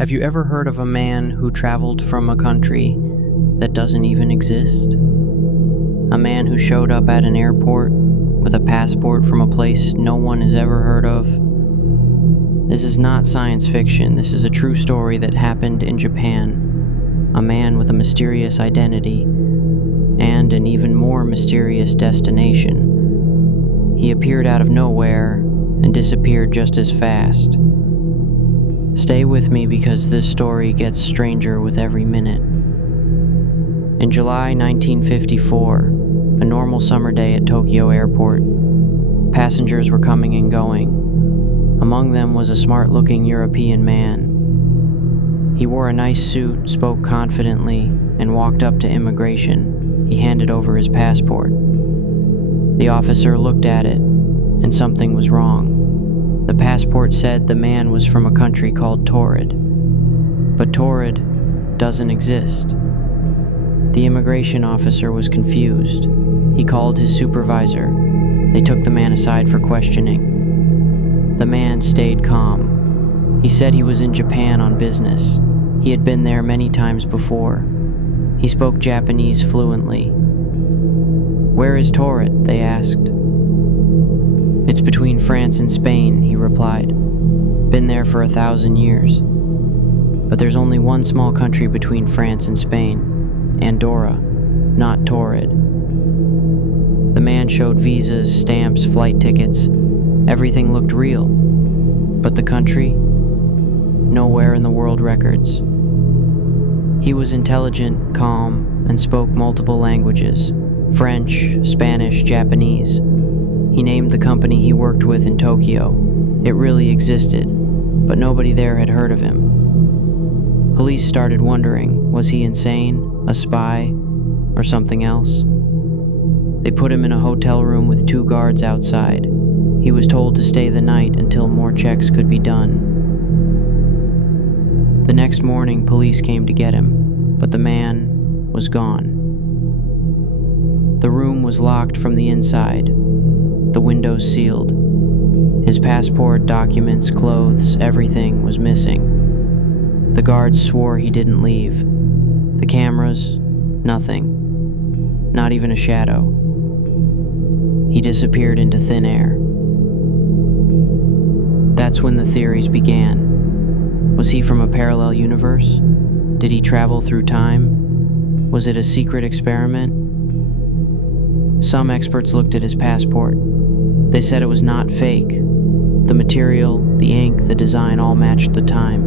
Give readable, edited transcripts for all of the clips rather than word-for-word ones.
Have you ever heard of a man who traveled from a country that doesn't even exist? A man who showed up at an airport with a passport from a place no one has ever heard of? This is not science fiction. This is a true story that happened in Japan. A man with a mysterious identity and an even more mysterious destination. He appeared out of nowhere and disappeared just as fast. Stay with me because this story gets stranger with every minute. In July 1954, a normal summer day at Tokyo Airport, passengers were coming and going. Among them was a smart-looking European man. He wore a nice suit, spoke confidently, and walked up to immigration. He handed over his passport. The officer looked at it, and something was wrong. The passport said the man was from a country called Taured. But Taured doesn't exist. The immigration officer was confused. He called his supervisor. They took the man aside for questioning. The man stayed calm. He said he was in Japan on business. He had been there many times before. He spoke Japanese fluently. "Where is Taured?" they asked. "It's between France and Spain," he replied. "Been there for 1,000 years. But there's only one small country between France and Spain. Andorra, not Taured." The man showed visas, stamps, flight tickets. Everything looked real. But the country? Nowhere in the world records. He was intelligent, calm, and spoke multiple languages: French, Spanish, Japanese. He named the company he worked with in Tokyo. It really existed, but nobody there had heard of him. Police started wondering, was he insane, a spy, or something else? They put him in a hotel room with 2 guards outside. He was told to stay the night until more checks could be done. The next morning, police came to get him, but the man was gone. The room was locked from the inside, the windows sealed. His passport, documents, clothes, everything was missing. The guards swore he didn't leave. The cameras, nothing. Not even a shadow. He disappeared into thin air. That's when the theories began. Was he from a parallel universe? Did he travel through time? Was it a secret experiment? Some experts looked at his passport. They said it was not fake. The material, the ink, the design all matched the time.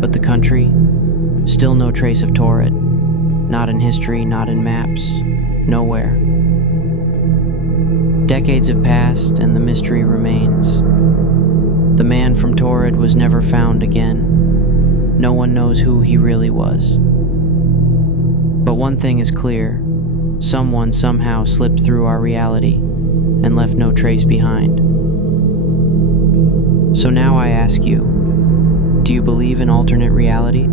But the country? Still no trace of Taured. Not in history, not in maps. Nowhere. Decades have passed and the mystery remains. The man from Taured was never found again. No one knows who he really was. But one thing is clear. Someone somehow slipped through our reality and left no trace behind. So now I ask you, do you believe in alternate reality?